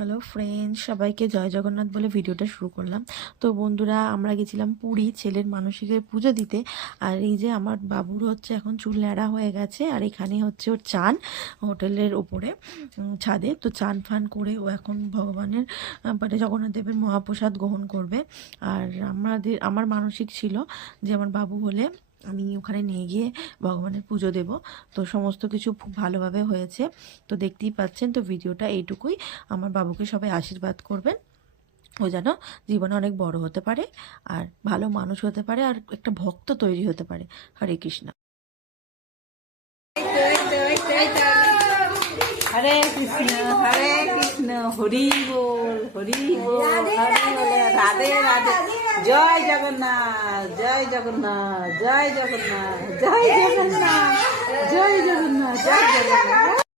Hello friends, সবাইকে জয় জগন্নাথ বলে ভিডিওটা শুরু করলাম। তো বন্ধুরা, আমরা গেছিলাম পুরী ছেলের মানসিকের পুজো দিতে। আর এই যে আমার বাবুর হচ্ছে এখন চুল ন্যাড়া হয়ে গেছে, আর এখানে হচ্ছে ওর চান হোটেলের ওপরে ছাদে। তো চান ফান করে ও এখন ভগবানের মানে জগন্নাথ দেবের মহাপ্রসাদ গ্রহণ করবে। আর আমার মানসিক ছিল যে আমার বাবু হলে আমি ওখানে নিয়ে গিয়ে ভগবানের পুজো দেব। তো সমস্ত কিছু খুব ভালোভাবে হয়েছে। তো দেখতেই পাচ্ছেন। তো ভিডিওটা এইটুকুই। আমার বাবুকে সবাই আশীর্বাদ করবেন, ও যেন জীবনে অনেক বড় হতে পারে, আর ভালো মানুষ হতে পারে, আর একটা ভক্ত তৈরি হতে পারে। হরে কৃষ্ণ। হরে কৃষ্ণ হরি বল হরি বল হরি বল, রাধে রাধে। জয় জগন্নাথ জয় জগন্নাথ জয় জগন্নাথ জয় জগন্নাথ জয় জগন্নাথ জয় জগন্নাথ।